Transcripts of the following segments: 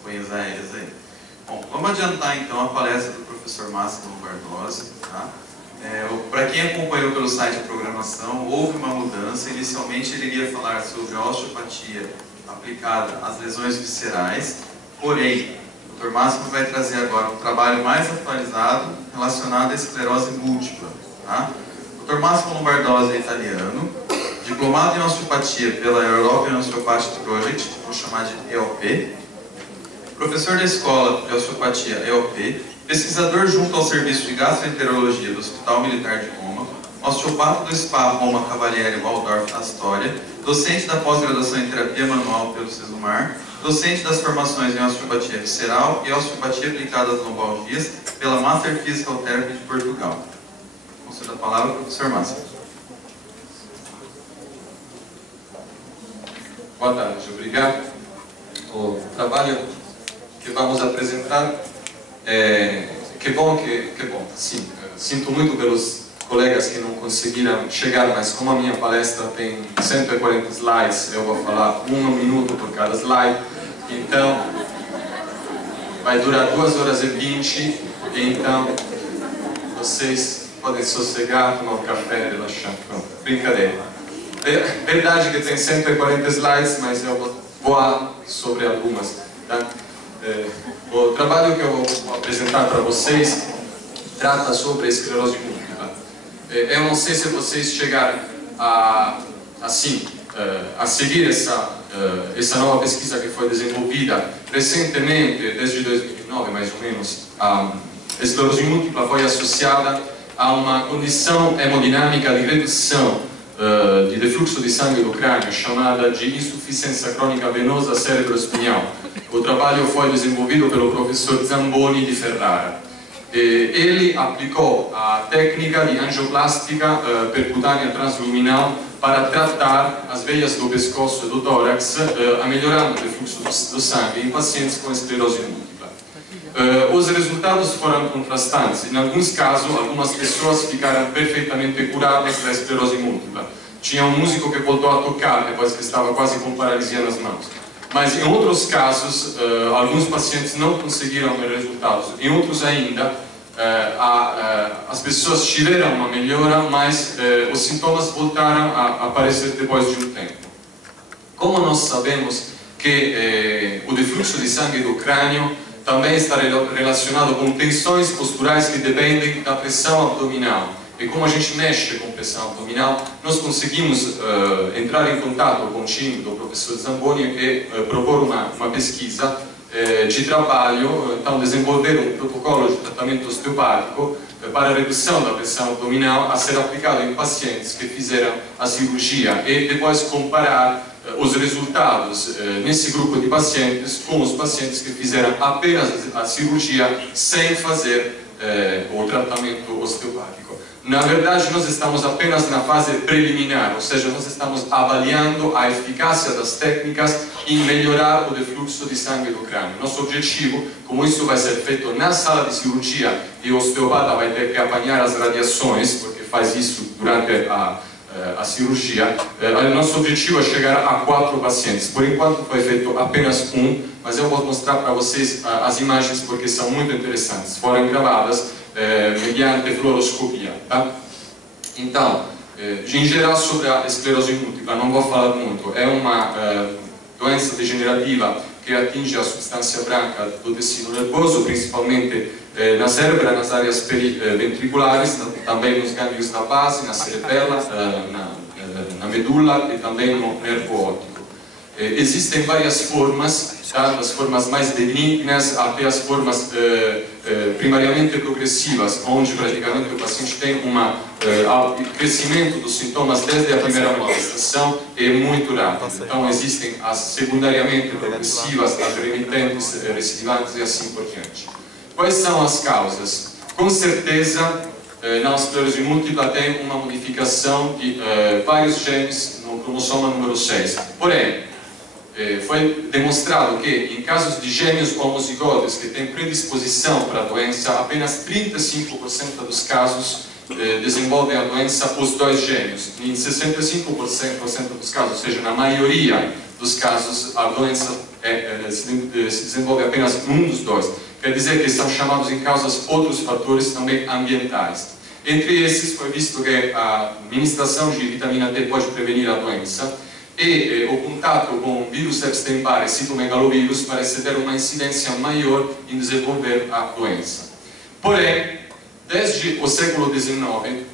companhias aéreas aí. Bom, vamos adiantar então a palestra do professor Máximo Lombardozzi, tá? Para quem acompanhou pelo site de programação, houve uma mudança. Inicialmente ele iria falar sobre a osteopatia aplicada às lesões viscerais, porém, o Dr. Máximo vai trazer agora um trabalho mais atualizado relacionado à esclerose múltipla. Tá? O Dr. Máximo Lombardozzi é italiano, diplomado em osteopatia pela European Osteopathic Project, vou chamar de EOP, professor da Escola de Osteopatia EOP, pesquisador junto ao Serviço de Gastroenterologia do Hospital Militar de Roma, osteopata do SPA Roma Cavalieri Waldorf Astoria, docente da pós-graduação em terapia manual pelo Sesumar, docente das formações em osteopatia visceral e osteopatia aplicada às lombalgias pela Master Physical Therapy de Portugal. Concedo a palavra ao professor Máximo. Boa tarde, obrigado. O trabalho que vamos apresentar que bom, sim, sinto muito pelos colegas que não conseguiram chegar, mas como a minha palestra tem 140 slides, eu vou falar 1 minuto por cada slide, então vai durar 2 horas e 20, então vocês podem sossegar, tomar um café e relaxar. Pronto, brincadeira. É verdade que tem 140 slides, mas eu vou voar sobre algumas. Tá? O trabalho que eu vou apresentar para vocês trata sobre a esclerose múltipla. Eu não sei se vocês chegaram a seguir essa nova pesquisa que foi desenvolvida recentemente, desde 2009 mais ou menos. A esclerose múltipla foi associada a uma condição hemodinâmica de redução de defluxo de sangue do crânio, chamada de insuficiência crônica venosa cerebroespinhal. O trabalho foi desenvolvido pelo professor Zamboni de Ferrara. Ele aplicou a técnica de angioplástica percutânea transluminal para tratar as veias do pescoço e do tórax, melhorando o defluxo do sangue em pacientes com esclerose múltipla. Os resultados foram contrastantes. Em alguns casos, algumas pessoas ficaram perfeitamente curadas da esclerose múltipla. Tinha um músico que voltou a tocar depois que estava quase com paralisia nas mãos. Mas em outros casos, alguns pacientes não conseguiram resultados. Em outros ainda, as pessoas tiveram uma melhora, mas os sintomas voltaram a aparecer depois de um tempo. Como nós sabemos que o defluxo de sangue do crânio também está relacionado com tensões posturais que dependem da pressão abdominal. E como a gente mexe com pressão abdominal, nós conseguimos entrar em contato com o time do professor Zamboni e propor uma pesquisa de trabalho, então desenvolver um protocolo de tratamento osteopático para a redução da pressão abdominal a ser aplicado em pacientes que fizeram a cirurgia e depois comparar os resultados nesse grupo de pacientes com os pacientes que fizeram apenas a cirurgia sem fazer o tratamento osteopático. Na verdade, nós estamos apenas na fase preliminar, ou seja, nós estamos avaliando a eficácia das técnicas em melhorar o defluxo de sangue do crânio. Nosso objetivo, como isso vai ser feito na sala de cirurgia e o osteopata vai ter que apanhar as radiações, porque faz isso durante a cirurgia, nosso objetivo é chegar a 4 pacientes. Por enquanto foi feito apenas um, mas eu vou mostrar para vocês as imagens porque são muito interessantes. Foram gravadas mediante fluoroscopia. Tá? Então, em geral sobre a esclerose múltipla, não vou falar muito, é uma doença degenerativa que atinge a substância branca do tecido nervoso, principalmente na cérebra, nas áreas ventriculares, também nos gânglios da base, na cerebela, na medula e também no nervo óptico. Existem várias formas, tá? Das formas mais benignas até as formas primariamente progressivas, onde praticamente o paciente tem um crescimento dos sintomas desde a primeira manifestação é muito rápido. Então existem as secundariamente progressivas, as remitentes, recidivantes e assim por diante. Quais são as causas? Com certeza, na esclerose múltipla tem uma modificação de vários genes no cromossoma número 6. Porém, foi demonstrado que em casos de gêmeos homozigotos que têm predisposição para a doença, apenas 35% dos casos desenvolvem a doença os 2 gêmeos. Em 65% dos casos, ou seja, na maioria dos casos, a doença se desenvolve apenas um dos dois. Quer dizer que são chamados em causa outros fatores também ambientais. Entre esses, foi visto que a administração de vitamina D pode prevenir a doença e o contato com o vírus Epstein-Barr e citomegalovírus parece ter uma incidência maior em desenvolver a doença. Porém, desde o século XIX,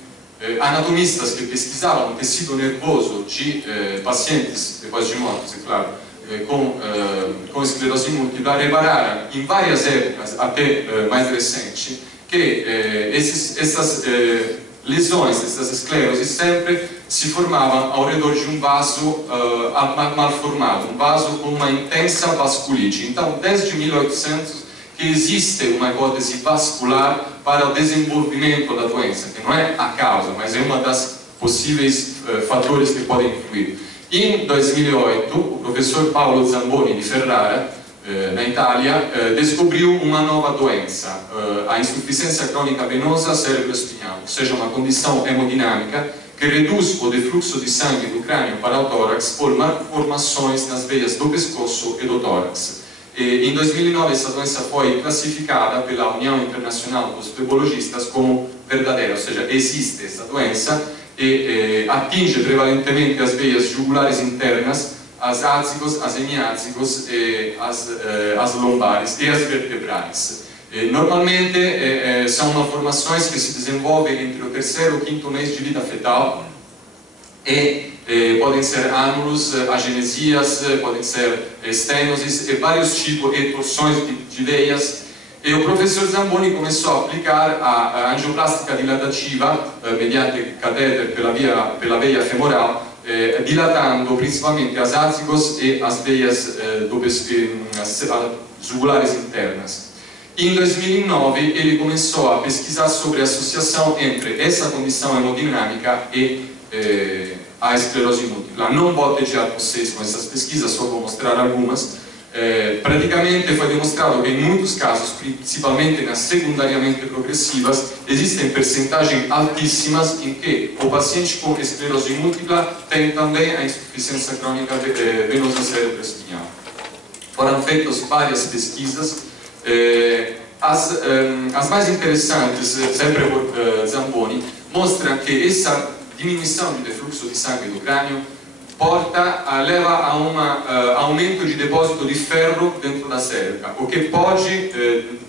anatomistas que pesquisavam o tecido nervoso de pacientes, depois de mortos, é claro, com esclerose múltipla, repararam em várias épocas, até mais recente, que essas lesões, essas escleroses sempre se formavam ao redor de um vaso mal formado, um vaso com uma intensa vasculite. Então, desde 1800 que existe uma hipótese vascular para o desenvolvimento da doença, que não é a causa, mas é uma das possíveis fatores que podem influir. Em 2008, o professor Paolo Zamboni de Ferrara, na Itália, descobriu uma nova doença, a insuficiência crônica venosa cerebroespinhal, ou seja, uma condição hemodinâmica que reduz o defluxo de sangue do crânio para o tórax por malformações nas veias do pescoço e do tórax. Em 2009 essa doença foi classificada pela União Internacional dos Flebologistas como verdadeira, ou seja, existe essa doença e atinge prevalentemente as veias jugulares internas, as átzigos, as hemiátzigos, as lombares e as vertebrais. Normalmente são malformações que se desenvolvem entre o terceiro e o quinto mês de vida fetal e podem ser ânulos, agenesias, podem ser estenoses e vários tipos de torções de veias. E o professor Zamboni começou a aplicar a angioplástica dilatativa mediante catéter pela veia femoral, dilatando principalmente as átzigos e as veias jugulares internas. Em 2009 ele começou a pesquisar sobre a associação entre essa condição hemodinâmica e a esclerose múltipla. Não vou tediar vocês com essas pesquisas, só vou mostrar algumas. Praticamente foi demonstrado que em muitos casos, principalmente nas secundariamente progressivas, existem percentagens altíssimas em que o paciente com esclerose múltipla tem também a insuficiência crônica venosa cerebroespinhal. Foram feitas várias pesquisas. As mais interessantes, sempre por Zamboni, mostram que essa diminuição do defluxo de sangue do crânio leva a um aumento de depósito de ferro dentro da célula, o que pode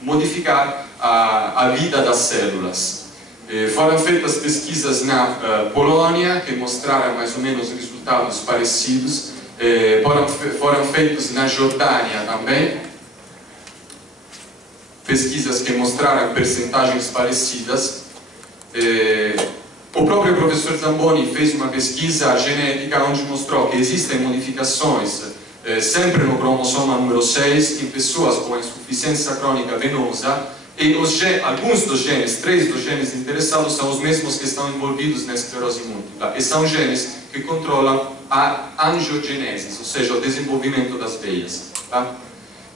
modificar a vida das células. Foram feitas pesquisas na Polônia que mostraram mais ou menos resultados parecidos, foram feitos na Jordânia também, pesquisas que mostraram percentagens parecidas. O próprio professor Zamboni fez uma pesquisa genética onde mostrou que existem modificações sempre no cromossoma número 6 em pessoas com insuficiência crônica venosa e alguns dos genes, 3 dos genes interessados são os mesmos que estão envolvidos na esclerose múltipla e são genes que controlam a angiogenese, ou seja, o desenvolvimento das veias. Tá?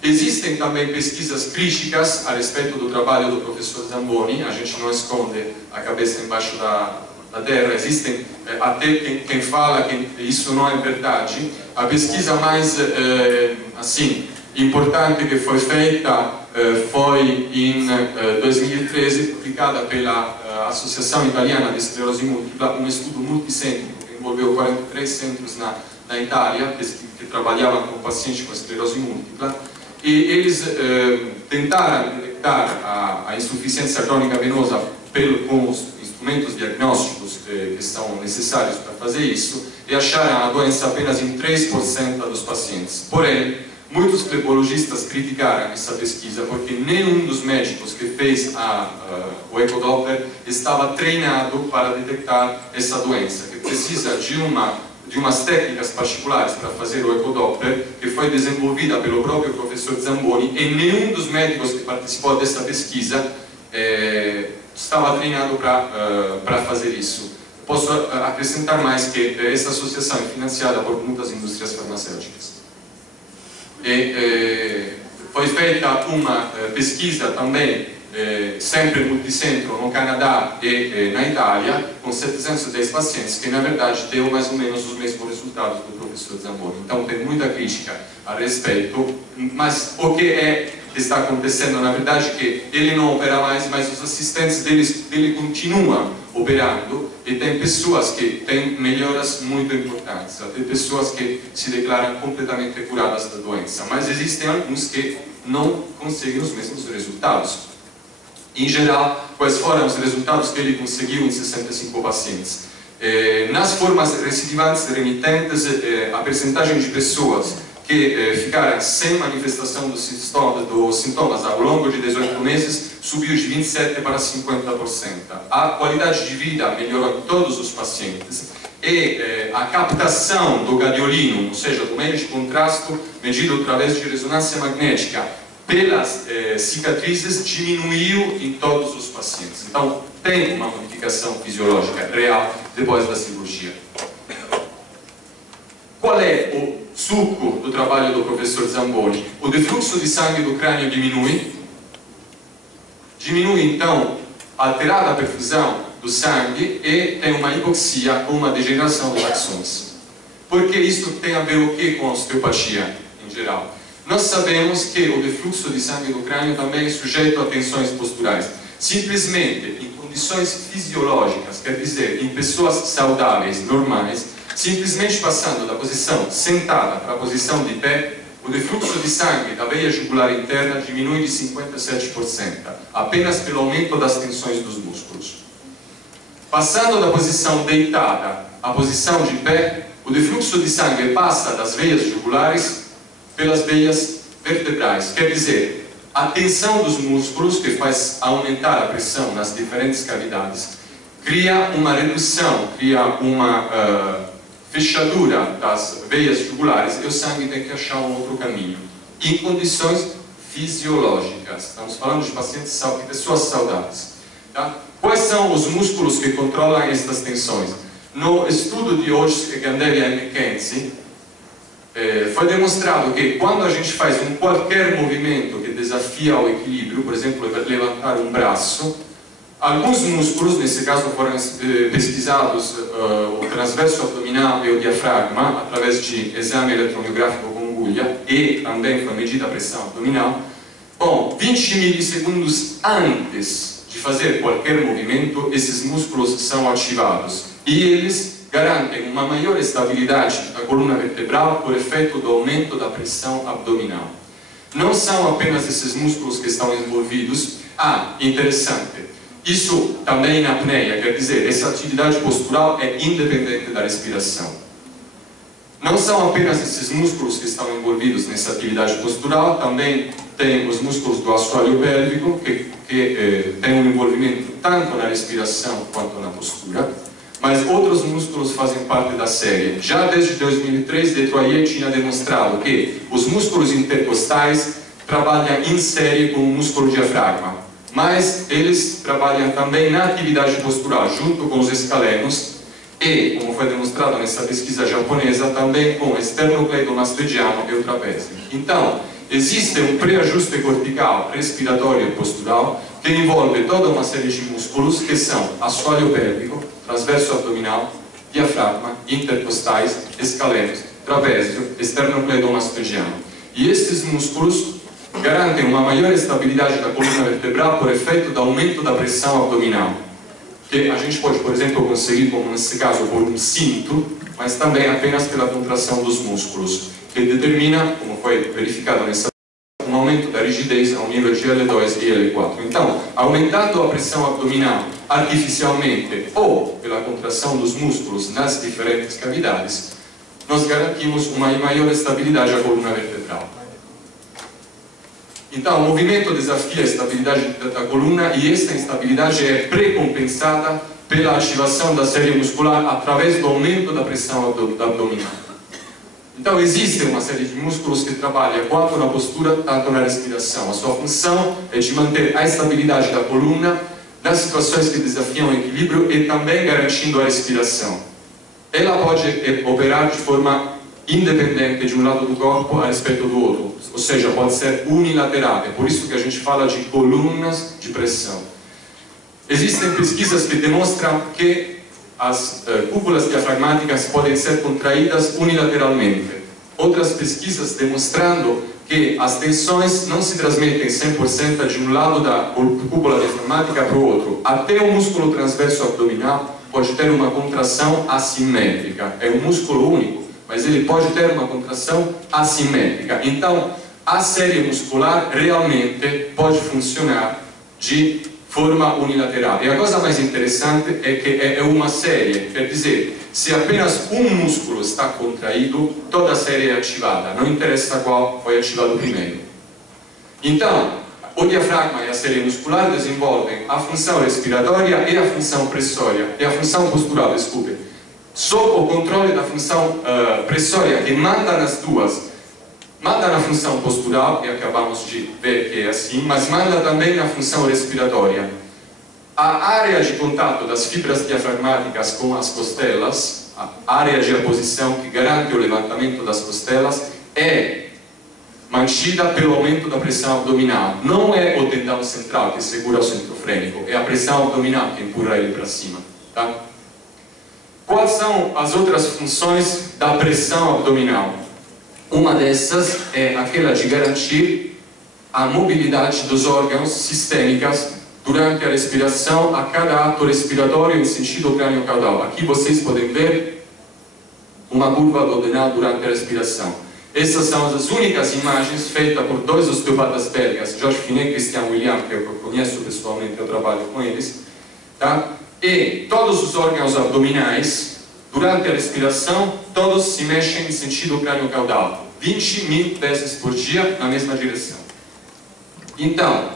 Existem também pesquisas críticas a respeito do trabalho do professor Zamboni, a gente não esconde a cabeça embaixo da terra, existem até quem fala que isso não é verdade. A pesquisa mais importante que foi feita foi em 2013, publicada pela Associação Italiana de Esclerose Múltipla, um estudo multicêntrico que envolveu 43 centros na Itália, que trabalhavam com pacientes com esclerose múltipla. E eles tentaram detectar a insuficiência crônica venosa com os instrumentos diagnósticos que são necessários para fazer isso e acharam a doença apenas em 3% dos pacientes. Porém, muitos flebologistas criticaram essa pesquisa porque nenhum dos médicos que fez o ecodoppler estava treinado para detectar essa doença, que precisa de umas técnicas particulares para fazer o ecodoppler, que foi desenvolvida pelo próprio professor Zamboni, e nenhum dos médicos que participou dessa pesquisa estava treinado para fazer isso. Posso acrescentar mais que essa associação é financiada por muitas indústrias farmacêuticas. Foi feita uma pesquisa também sempre multicentro no Canadá e na Itália, com 710 pacientes, que na verdade deu mais ou menos os mesmos resultados do professor Zamboni. Então tem muita crítica a respeito, mas o que está acontecendo na verdade é que ele não opera mais, mas os assistentes dele continuam operando, e tem pessoas que têm melhoras muito importantes, até pessoas que se declaram completamente curadas da doença, mas existem alguns que não conseguem os mesmos resultados. Em geral, quais foram os resultados que ele conseguiu em 65 pacientes? Nas formas recidivantes remitentes, a percentagem de pessoas que ficaram sem manifestação dos sintomas ao longo de 18 meses subiu de 27% para 50%. A qualidade de vida melhorou em todos os pacientes e a captação do gadiolino, ou seja, do meio de contraste, medido através de ressonância magnética pelas cicatrizes, diminuiu em todos os pacientes. Então, tem uma modificação fisiológica real depois da cirurgia. Qual é o suco do trabalho do professor Zamboni? O defluxo de sangue do crânio diminui, então, alterada a perfusão do sangue e tem uma hipoxia ou uma degeneração dos axões. Porque isso tem a ver o que com a osteopatia em geral? Nós sabemos que o defluxo de sangue do crânio também é sujeito a tensões posturais. Simplesmente, em condições fisiológicas, quer dizer, em pessoas saudáveis, normais, simplesmente passando da posição sentada para a posição de pé, o defluxo de sangue da veia jugular interna diminui de 57%, apenas pelo aumento das tensões dos músculos. Passando da posição deitada à posição de pé, o defluxo de sangue passa das veias jugulares pelas veias vertebrais, quer dizer, a tensão dos músculos, que faz aumentar a pressão nas diferentes cavidades, cria uma redução, cria uma fechadura das veias jugulares, e o sangue tem que achar um outro caminho, em condições fisiológicas. Estamos falando de pacientes de pessoas saudáveis. Tá? Quais são os músculos que controlam estas tensões? No estudo de hoje, Gandelia e McKenzie, foi demonstrado que quando a gente faz qualquer movimento que desafia o equilíbrio, por exemplo, levantar um braço, alguns músculos, nesse caso foram pesquisados o transverso abdominal e o diafragma, através de exame eletromiográfico com agulha, e também foi medida a pressão abdominal. Bom, 20 milissegundos antes de fazer qualquer movimento, esses músculos são ativados, e eles garantem uma maior estabilidade da coluna vertebral por efeito do aumento da pressão abdominal. Não são apenas esses músculos que estão envolvidos. Interessante, isso também na apneia, quer dizer, essa atividade postural é independente da respiração. Não são apenas esses músculos que estão envolvidos nessa atividade postural, também tem os músculos do assoalho pélvico, que tem um envolvimento tanto na respiração quanto na postura. Mas outros músculos fazem parte da série. Já desde 2003, Detroyer tinha demonstrado que os músculos intercostais trabalham em série com o músculo diafragma, mas eles trabalham também na atividade postural, junto com os escalenos, e, como foi demonstrado nessa pesquisa japonesa, também com o esternocleidomastoidiano e o trapézio. Então, existe um pré-ajuste cortical, respiratório e postural, que envolve toda uma série de músculos que são assoalho pélvico, transverso abdominal, diafragma, intercostais, escalenos, trapézio, esternocleidomastoidiano. E estes músculos garantem uma maior estabilidade da coluna vertebral por efeito do aumento da pressão abdominal, que a gente pode, por exemplo, conseguir, como nesse caso, por um cinto, mas também apenas pela contração dos músculos, que determina, como foi verificado nessa, um aumento da rigidez ao nível de L2 e L4. Então, aumentando a pressão abdominal artificialmente ou pela contração dos músculos nas diferentes cavidades, nós garantimos uma maior estabilidade da coluna vertebral. Então, o movimento desafia a estabilidade da coluna, e esta instabilidade é precompensada pela ativação da série muscular através do aumento da pressão abdominal. Então, existe uma série de músculos que trabalham tanto na postura, tanto na respiração. A sua função é de manter a estabilidade da coluna nas situações que desafiam o equilíbrio e também garantindo a respiração. Ela pode operar de forma independente de um lado do corpo a respeito do outro, ou seja, pode ser unilateral, é por isso que a gente fala de colunas de pressão. Existem pesquisas que demonstram que as cúpulas diafragmáticas podem ser contraídas unilateralmente. Outras pesquisas demonstrando que as tensões não se transmitem 100% de um lado da cúpula diafragmática para o outro. Até o músculo transverso abdominal pode ter uma contração assimétrica. É um músculo único, mas ele pode ter uma contração assimétrica. Então, a série muscular realmente pode funcionar de forma unilateral. E a coisa mais interessante é que é uma série, quer dizer, se apenas um músculo está contraído, toda a série é ativada, não interessa qual foi ativado primeiro. Então, o diafragma e a série muscular desenvolvem a função respiratória e a função pressória, e a função postural, desculpe, sob o controle da função pressória, que manda nas duas. Manda na função postural, e acabamos de ver que é assim, mas manda também na função respiratória. A área de contato das fibras diafragmáticas com as costelas, a área de aposição que garante o levantamento das costelas, é mantida pelo aumento da pressão abdominal. Não é o tendão central que segura o centro frênico, é a pressão abdominal que empurra ele para cima. Tá? Quais são as outras funções da pressão abdominal? Uma dessas é aquela de garantir a mobilidade dos órgãos sistêmicos durante a respiração, a cada ato respiratório em sentido crânio-caudal. Aqui vocês podem ver uma curva abdominal durante a respiração. Essas são as únicas imagens feitas por dois osteopatas belgas, George Finet e Christian William, que eu conheço pessoalmente, eu trabalho com eles. Tá? E todos os órgãos abdominais, durante a respiração, todos se mexem em sentido crânio-caudal, 20.000 vezes por dia na mesma direção. Então,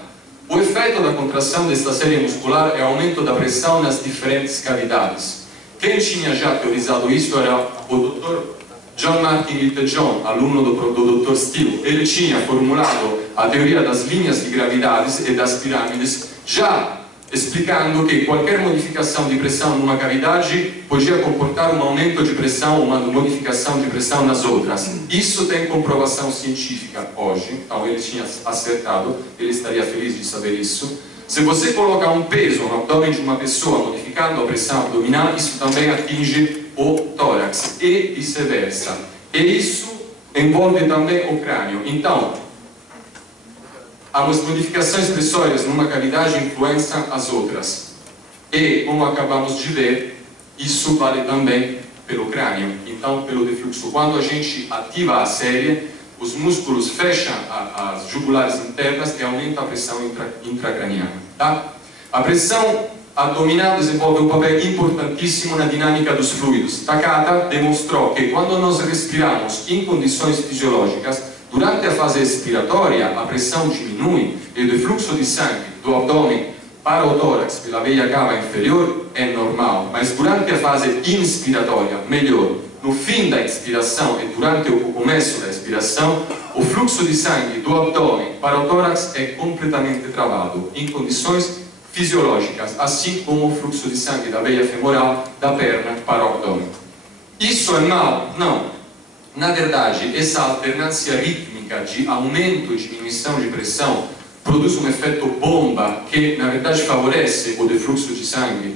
o efeito da contração desta série muscular é o aumento da pressão nas diferentes cavidades. Quem tinha já teorizado isso era o Dr. John Martin Littlejohn, aluno do Dr. Steele. Ele tinha formulado a teoria das linhas de gravidades e das pirâmides, já explicando que qualquer modificação de pressão numa cavidade podia comportar um aumento de pressão, uma modificação de pressão nas outras. Isso tem comprovação científica hoje, então ele tinha acertado, ele estaria feliz de saber isso. Se você coloca um peso no abdômen de uma pessoa modificando a pressão abdominal, isso também atinge o tórax e vice-versa. E isso envolve também o crânio. Então, as modificações pressórias numa cavidade influenciam as outras. E, como acabamos de ver, isso vale também pelo crânio, então pelo defluxo. Quando a gente ativa a série, os músculos fecham as jugulares internas e aumenta a pressão intracraniana. Tá? A pressão abdominal desenvolve um papel importantíssimo na dinâmica dos fluidos. Takata demonstrou que quando nós respiramos em condições fisiológicas, durante a fase expiratória, a pressão diminui e o defluxo de sangue do abdômen para o tórax pela veia cava inferior é normal, mas durante a fase inspiratória, melhor, no fim da expiração e durante o começo da expiração, o fluxo de sangue do abdômen para o tórax é completamente travado, em condições fisiológicas, assim como o fluxo de sangue da veia femoral da perna para o abdômen. Isso é mal? Não. Na verdade, essa alternância rítmica de aumento e diminuição de pressão produz um efeito bomba que, na verdade, favorece o defluxo de sangue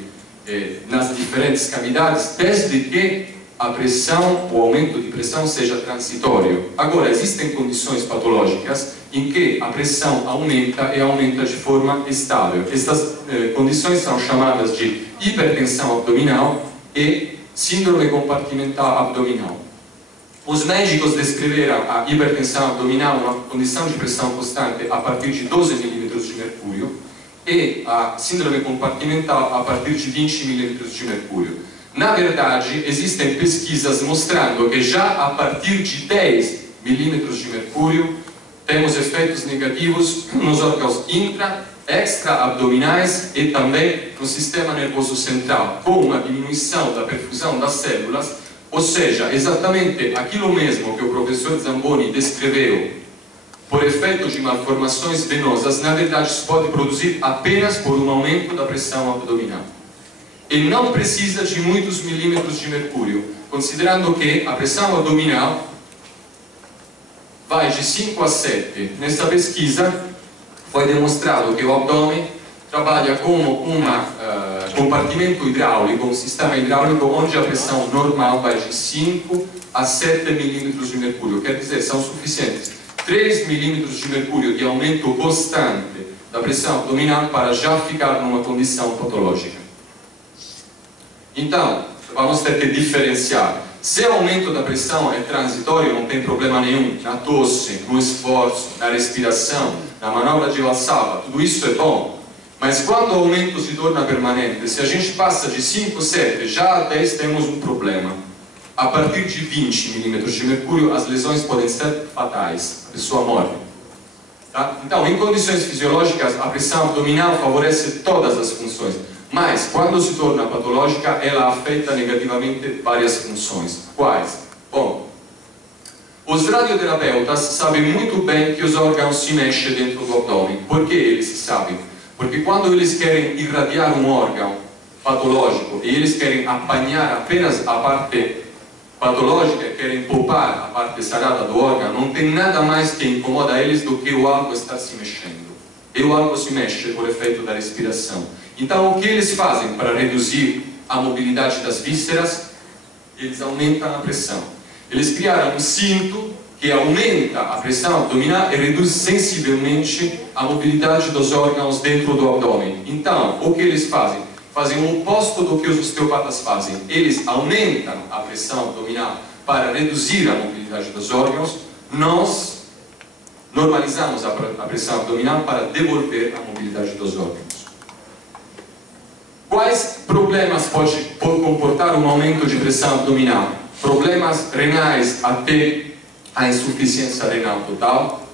nas diferentes cavidades, desde que a pressão, o aumento de pressão seja transitório. Agora, existem condições patológicas em que a pressão aumenta e aumenta de forma estável. Estas condições são chamadas de hipertensão abdominal e síndrome compartimental abdominal. Os médicos descreveram a hipertensão abdominal, uma condição de pressão constante, a partir de 12 milímetros de mercúrio, e a síndrome compartimental a partir de 20 milímetros de mercúrio. Na verdade, existem pesquisas mostrando que já a partir de 10 milímetros de mercúrio temos efeitos negativos nos órgãos extra-abdominais e também no sistema nervoso central, com uma diminuição da perfusão das células. Ou seja, exatamente aquilo mesmo que o professor Zamboni descreveu por efeito de malformações venosas, na verdade se pode produzir apenas por um aumento da pressão abdominal. E não precisa de muitos milímetros de mercúrio. considerando que a pressão abdominal vai de 5 a 7. Nessa pesquisa foi demonstrado que o abdômen trabalha como um compartimento hidráulico, um sistema hidráulico onde a pressão normal vai de 5 a 7 milímetros de mercúrio, quer dizer, são suficientes 3 milímetros de mercúrio de aumento constante da pressão abdominal para já ficar numa condição patológica. Então, vamos ter que diferenciar. Se o aumento da pressão é transitório, não tem problema nenhum, na tosse, no esforço, na respiração, na manobra de Valsalva, tudo isso é bom. Mas quando o aumento se torna permanente, se a gente passa de 5, 7, já a 10 temos um problema. A partir de 20 milímetros de mercúrio, as lesões podem ser fatais, a pessoa morre. Tá? Então, em condições fisiológicas, a pressão abdominal favorece todas as funções. Mas, quando se torna patológica, ela afeta negativamente várias funções. Quais? Bom, os radioterapeutas sabem muito bem que os órgãos se mexem dentro do abdômen. Por que eles sabem? Porque quando eles querem irradiar um órgão patológico e eles querem apanhar apenas a parte patológica, querem poupar a parte sarada do órgão, não tem nada mais que incomoda eles do que o algo estar se mexendo. E o algo se mexe por efeito da respiração. Então, o que eles fazem para reduzir a mobilidade das vísceras? Eles aumentam a pressão. Eles criaram um cinto que aumenta a pressão abdominal e reduz sensivelmente a mobilidade dos órgãos dentro do abdômen. Então, o que eles fazem? Fazem o oposto do que os osteopatas fazem. Eles aumentam a pressão abdominal para reduzir a mobilidade dos órgãos. Nós normalizamos a pressão abdominal para devolver a mobilidade dos órgãos. Quais problemas pode comportar um aumento de pressão abdominal? Problemas renais até a insuficiência renal total,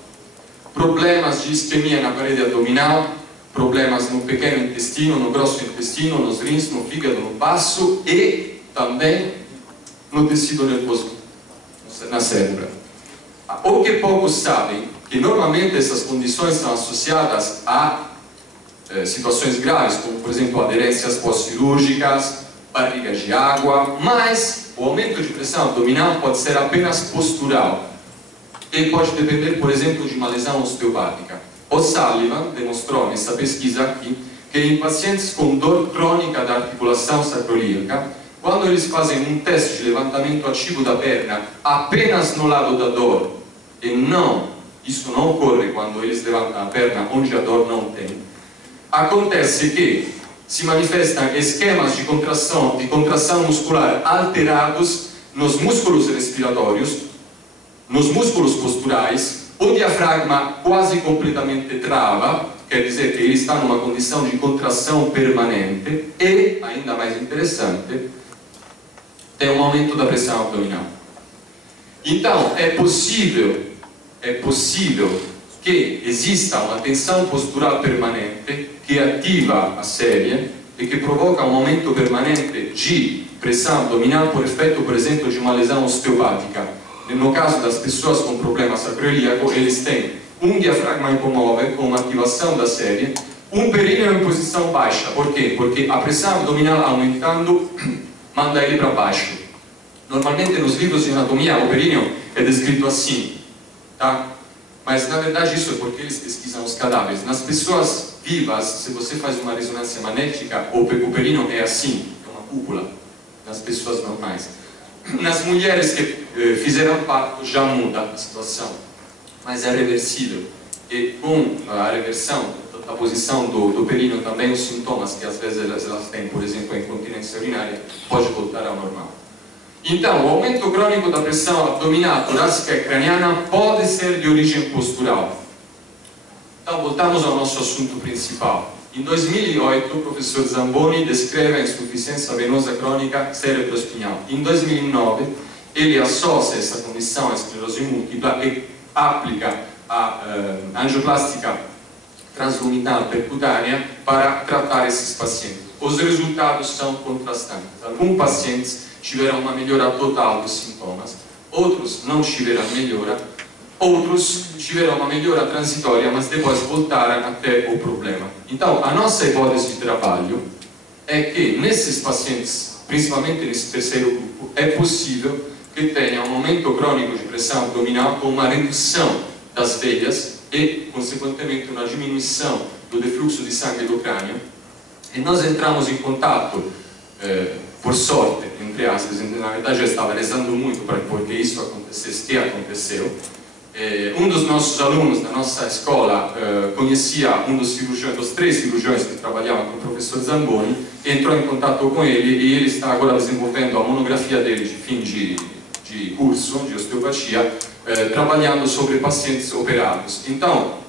problemas de isquemia na parede abdominal, problemas no pequeno intestino, no grosso intestino, nos rins, no fígado, no baço e também no tecido nervoso, na cérebra. O que poucos sabem, que normalmente essas condições são associadas a situações graves, como por exemplo aderências pós-cirúrgicas, barriga de água, mas o aumento de pressão abdominal pode ser apenas postural e pode depender, por exemplo, de uma lesão osteopática. O Sullivan demonstrou nessa pesquisa aqui que em pacientes com dor crônica da articulação sacroiliaca, quando eles fazem um teste de levantamento ativo da perna apenas no lado da dor, e isso não ocorre quando eles levantam a perna onde a dor não tem, acontece que se manifestam esquemas de contração muscular alterados nos músculos respiratórios, nos músculos posturais, o diafragma quase completamente trava, quer dizer que ele está numa condição de contração permanente e, ainda mais interessante, tem um aumento da pressão abdominal. Então, é possível que exista uma tensão postural permanente que ativa a série e que provoca um aumento permanente de pressão abdominal por efeito, por exemplo, de uma lesão osteopática. No caso das pessoas com problema sacroiliaco, eles têm um diafragma hipomóvel com uma ativação da série, um períneo em posição baixa. Por quê? Porque a pressão abdominal aumentando manda ele para baixo. Normalmente nos livros de anatomia o períneo é descrito assim, tá? Mas na verdade isso é porque eles pesquisam os cadáveres. Nas pessoas vivas, se você faz uma ressonância magnética, o períneo é assim, é uma cúpula. Nas pessoas normais. Nas mulheres que fizeram parto já muda a situação, mas é reversível. E com a reversão da posição do períneo também os sintomas que às vezes elas têm, por exemplo, a incontinência urinária, pode voltar ao normal. Então, o aumento crônico da pressão abdominal, torácica e craniana pode ser de origem postural. Então, voltamos ao nosso assunto principal. Em 2008, o professor Zamboni descreve a insuficiência venosa crônica cerebroespinhal. Em 2009, ele associa essa condição à esclerose múltipla e aplica a angioplástica transluminal percutânea para tratar esses pacientes. Os resultados são contrastantes. Alguns pacientes tiveram uma melhora total dos sintomas, outros não tiveram melhora, outros tiveram uma melhora transitória, mas depois voltaram até o problema. Então, a nossa hipótese de trabalho é que nesses pacientes principalmente nesse terceiro grupo, é possível que tenha um aumento crônico de pressão abdominal com uma redução das veias e, consequentemente, uma diminuição do defluxo de sangue do crânio. E nós entramos em contato, por sorte, entre aspas, na verdade eu estava rezando muito para que isso acontecesse e aconteceu. Um dos nossos alunos da nossa escola conhecia um dos cirurgiões, dos 3 cirurgiões que trabalhavam com o professor Zamboni, entrou em contato com ele e ele está agora desenvolvendo a monografia dele de fim de curso de osteopatia, trabalhando sobre pacientes operados. Então,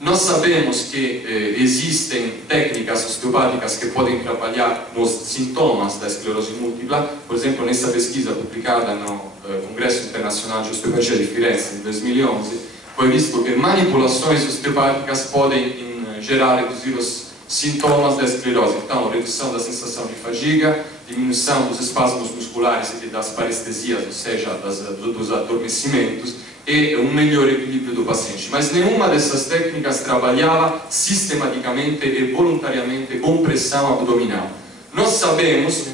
nós sabemos que existem técnicas osteopáticas que podem trabalhar nos sintomas da esclerose múltipla. Por exemplo, nessa pesquisa publicada no Congresso Internacional de Osteopatia de Firenze, em 2011, foi visto que manipulações osteopáticas podem, em geral, reduzir os sintomas da esclerose. Então, redução da sensação de fadiga, diminuição dos espasmos musculares e das parestesias, ou seja, dos adormecimentos, e um melhor equilíbrio do paciente. Mas nenhuma dessas técnicas trabalhava sistematicamente e voluntariamente com pressão abdominal. Nós sabemos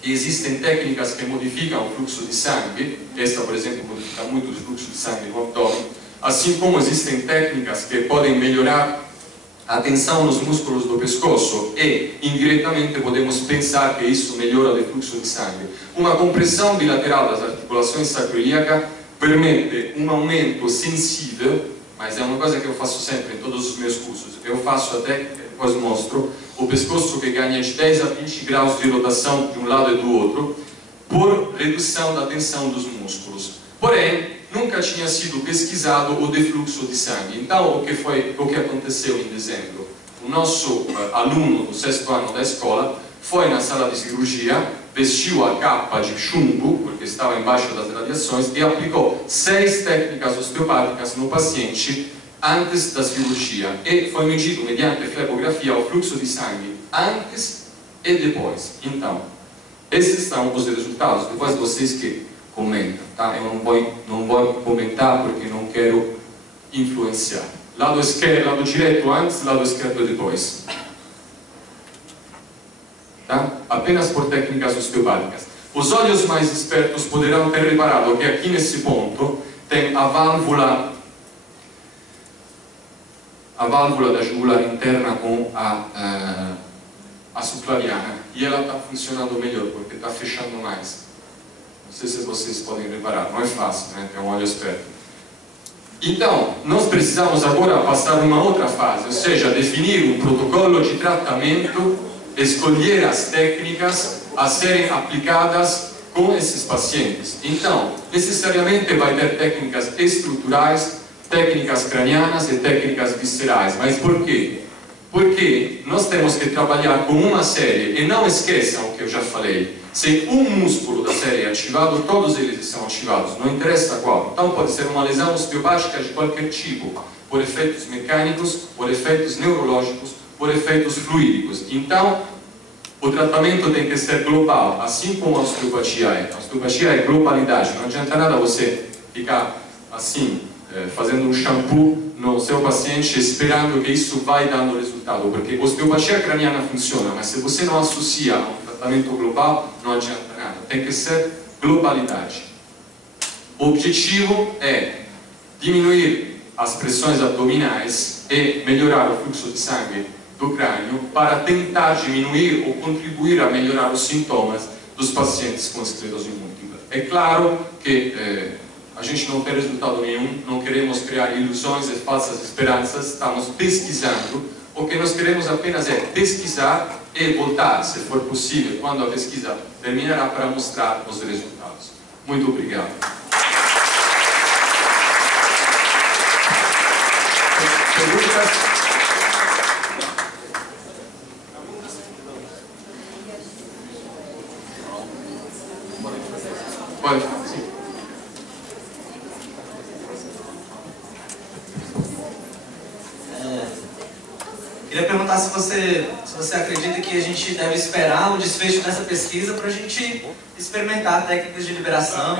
que existem técnicas que modificam o fluxo de sangue, esta, por exemplo, modifica muito o fluxo de sangue no abdômen, assim como existem técnicas que podem melhorar a tensão nos músculos do pescoço e, indiretamente, podemos pensar que isso melhora o fluxo de sangue. Uma compressão bilateral das articulações sacroiliacas permite um aumento sensível, mas é uma coisa que eu faço sempre em todos os meus cursos. Eu faço até, depois mostro, o pescoço que ganha de 10 a 20 graus de rotação de um lado e do outro, por redução da tensão dos músculos. Porém, nunca tinha sido pesquisado o defluxo de sangue. Então, o que aconteceu em dezembro? O nosso aluno do 6º ano da escola foi na sala de cirurgia, vestiu a capa de chumbo, porque estava embaixo das radiações, e aplicou 6 técnicas osteopáticas no paciente antes da cirurgia. E foi medido mediante flebografia o fluxo de sangue antes e depois. Então, esses são os resultados. Depois vocês que comentam, tá? Eu não vou comentar porque não quero influenciar. Lado esquerdo, lado direito antes, lado esquerdo depois. Tá? Apenas por técnicas osteopáticas. Os olhos mais espertos poderão ter reparado que aqui nesse ponto tem a válvula da jugular interna com a subclaviana, e ela está funcionando melhor porque está fechando mais. Não sei se vocês podem reparar, não é fácil, né? Tem um olho esperto. Então, nós precisamos agora passar uma outra fase, ou seja, definir um protocolo de tratamento, escolher as técnicas a serem aplicadas com esses pacientes. Então, necessariamente vai ter técnicas estruturais, técnicas cranianas e técnicas viscerais. Mas por quê? Porque nós temos que trabalhar com uma série, e não esqueçam o que eu já falei, se um músculo da série é ativado, todos eles são ativados, não interessa qual. Então pode ser uma lesão osteopática de qualquer tipo, por efeitos mecânicos, por efeitos neurológicos, por efeitos fluídicos. Então, o tratamento tem que ser global, assim como a osteopatia é. A osteopatia é globalidade, não adianta nada você ficar assim, fazendo um shampoo no seu paciente esperando que isso vai dando resultado, porque a osteopatia craniana funciona, mas se você não associa a um tratamento global, não adianta nada. Tem que ser globalidade. O objetivo é diminuir as pressões abdominais e melhorar o fluxo de sangue do crânio para tentar diminuir ou contribuir a melhorar os sintomas dos pacientes com esclerose múltipla. É claro que a gente não tem resultado nenhum, não queremos criar ilusões e falsas esperanças, estamos pesquisando. O que nós queremos apenas é pesquisar e voltar, se for possível, quando a pesquisa terminará, para mostrar os resultados. Muito obrigado. Perguntas? Pode, sim. Queria perguntar se você acredita que a gente deve esperar o desfecho dessa pesquisa para a gente experimentar técnicas de liberação.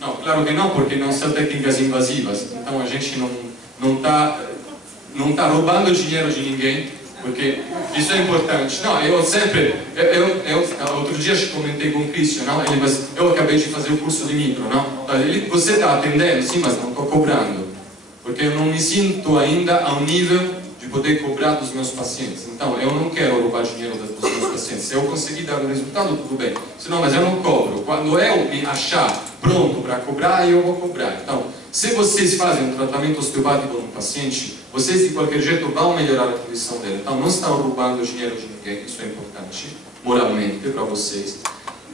Não, claro que não, porque não são técnicas invasivas. Então a gente não tá roubando dinheiro de ninguém, Porque isso é importante. Não, eu sempre... outro dia comentei com o Christian, não? Ele, mas eu acabei de fazer o curso de micro, não? Você está atendendo? Sim, mas não estou cobrando. Porque eu não me sinto ainda ao nível de poder cobrar dos meus pacientes. Então, eu não quero roubar dinheiro dos meus pacientes. Se eu conseguir dar um resultado, tudo bem. Senão, mas eu não cobro. Quando eu me achar pronto para cobrar, eu vou cobrar. Então, se vocês fazem um tratamento osteopático no paciente, vocês de qualquer jeito vão melhorar a condição dele. Então, não estão roubando dinheiro de ninguém. Isso é importante, moralmente, para vocês.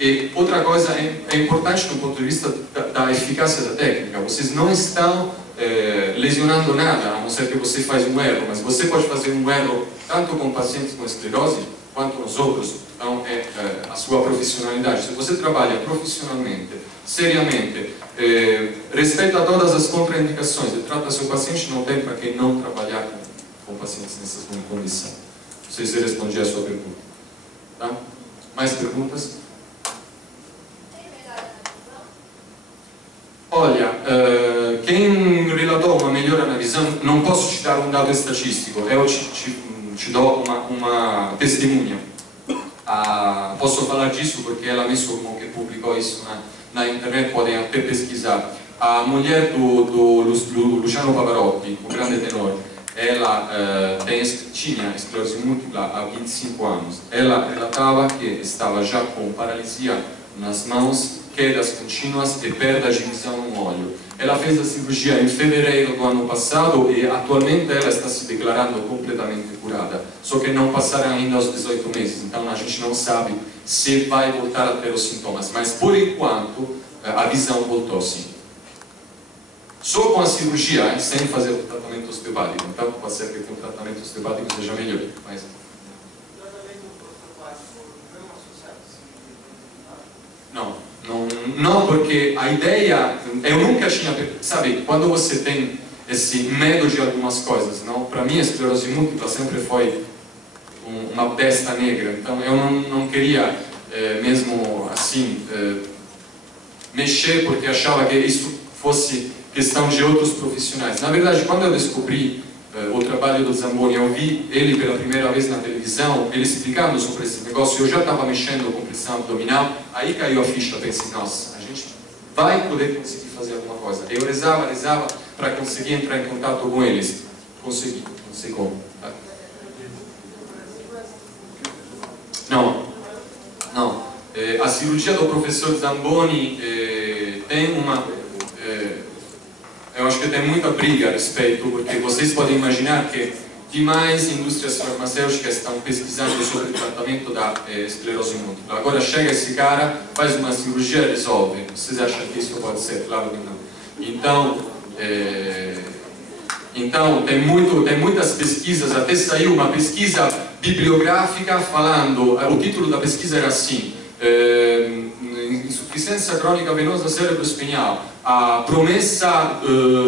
E outra coisa é importante do ponto de vista da eficácia da técnica. Vocês não estão lesionando nada, a não ser que você faz um erro, mas você pode fazer um erro tanto com pacientes com esclerose quanto nos outros. Então é a sua profissionalidade. Se você trabalha profissionalmente, seriamente, respeita todas as contraindicações e trata seu paciente, não tem para quem não trabalhar com pacientes nessas condições. Não sei se respondi a sua pergunta. Tá? Mais perguntas? Olha, quem relatou uma melhora na visão, não posso te dar um dado estatístico, eu te dou uma testemunha. Posso falar disso porque ela mesmo que publicou isso na internet, podem até pesquisar. A mulher do Luciano Pavarotti, o grande tenor, ela tinha esclerose múltipla há 25 anos. Ela relatava que estava já com paralisia nas mãos, quedas contínuas e perda de visão no olho. Ela fez a cirurgia em fevereiro do ano passado e atualmente ela está se declarando completamente curada. Só que não passaram ainda os 18 meses, então a gente não sabe se vai voltar a ter os sintomas. Mas por enquanto a visão voltou sim. Só com a cirurgia, sem fazer o tratamento osteopático. Então pode ser que com o tratamento osteopático seja melhor. Mas... Não, porque a ideia, eu nunca tinha, sabe, quando você tem esse medo de algumas coisas, não? Para mim a esclerose múltipla sempre foi uma besta negra, então eu não queria mesmo assim mexer porque achava que isso fosse questão de outros profissionais. Na verdade, quando eu descobri o trabalho do Zamboni, eu vi ele pela primeira vez na televisão, ele explicando sobre esse negócio, eu já estava mexendo com pressão abdominal, aí caiu a ficha, pensei, nossa, a gente vai poder conseguir fazer alguma coisa. Eu rezava para conseguir entrar em contato com eles. Consegui, não sei como. Tá? Não. A cirurgia do professor Zamboni tem eu acho que tem muita briga a respeito, porque vocês podem imaginar que demais indústrias farmacêuticas estão pesquisando sobre o tratamento da esclerose múltipla. Agora chega esse cara, faz uma cirurgia e resolve. Vocês acham que isso pode ser? Claro que não. Então tem muitas pesquisas, até saiu uma pesquisa bibliográfica falando, o título da pesquisa era assim, insuficiência crônica venosa cerebroespinhal, a promessa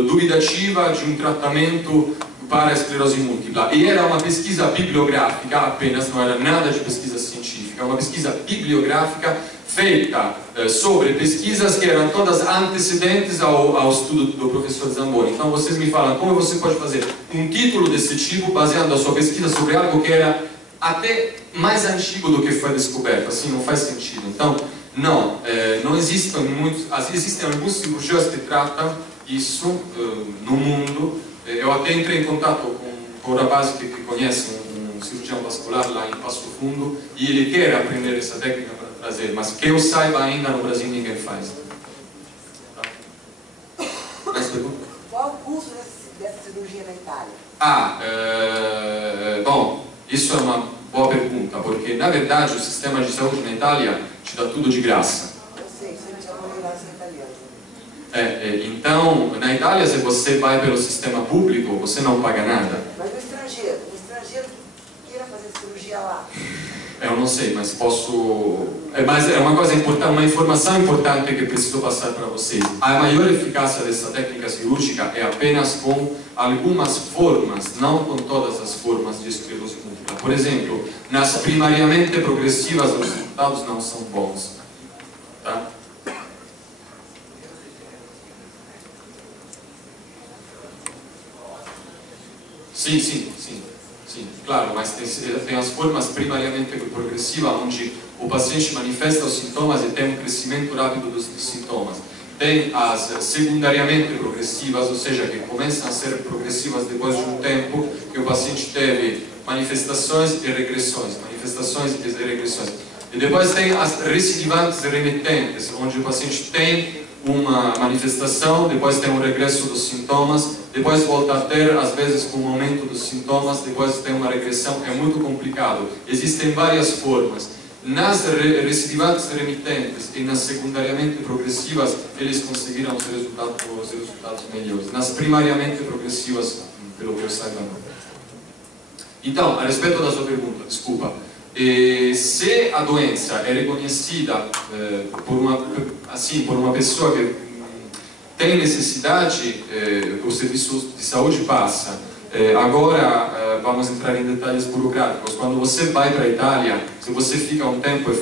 dubitativa de um tratamento para a esclerose múltipla. E era uma pesquisa bibliográfica apenas, não era nada de pesquisa científica, uma pesquisa bibliográfica feita sobre pesquisas que eram todas antecedentes ao estudo do professor Zamboni. Então vocês me falam, como você pode fazer um título desse tipo baseando a sua pesquisa sobre algo que era até mais antigo do que foi descoberto? Assim não faz sentido. Então, não existem existem alguns cirurgiões que tratam isso no mundo. Eu até entrei em contato com o rapaz que conhece um cirurgião vascular lá em Passo Fundo e ele quer aprender essa técnica para trazer, mas que eu saiba ainda no Brasil ninguém faz. Tá? Mais pergunta? Qual o custo dessa cirurgia na Itália? Bom, isso é uma boa pergunta, porque na verdade o sistema de saúde na Itália te dá tudo de graça. Eu sei, você me chamou de graça italiana. Então, na Itália, se você vai pelo sistema público, você não paga nada. Mas o estrangeiro que queira fazer cirurgia lá? Eu não sei, mas posso... Mas é uma coisa importante, uma informação importante que preciso passar para vocês. A maior eficácia dessa técnica cirúrgica é apenas com algumas formas, não com todas as formas de esclerose múltipla. Por exemplo, nas primariamente progressivas, os resultados não são bons. Tá? Sim. Sim, claro, mas tem as formas primariamente progressivas, onde o paciente manifesta os sintomas e tem um crescimento rápido dos sintomas. Tem as secundariamente progressivas, ou seja, que começam a ser progressivas depois de um tempo que o paciente teve manifestações e regressões, E depois tem as recidivantes e remitentes, onde o paciente tem uma manifestação, depois tem um regresso dos sintomas, depois volta a ter, às vezes, com um aumento dos sintomas, depois tem uma regressão. É muito complicado. Existem várias formas. Nas recidivantes e remitentes e nas secundariamente progressivas, eles conseguiram os resultados melhores. Nas primariamente progressivas, pelo que eu saiba, não. Então, a respeito da sua pergunta, desculpa, se a doença é reconhecida por uma pessoa que tem necessidade, o serviço de saúde passa. Agora vamos entrar em detalhes burocráticos. Quando você vai para a Itália, se você fica um tempo e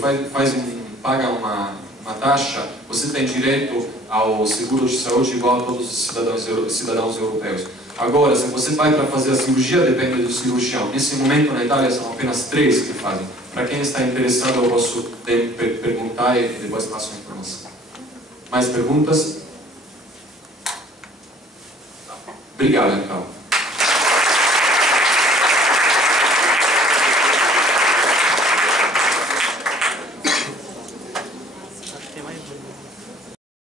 paga uma taxa, você tem direito ao seguro de saúde igual a todos os cidadãos europeus. Agora, se você vai para fazer a cirurgia, depende do cirurgião. Nesse momento, na Itália, são apenas 3 que fazem. Para quem está interessado, eu posso perguntar e depois passo a informação. Mais perguntas? Obrigado, então.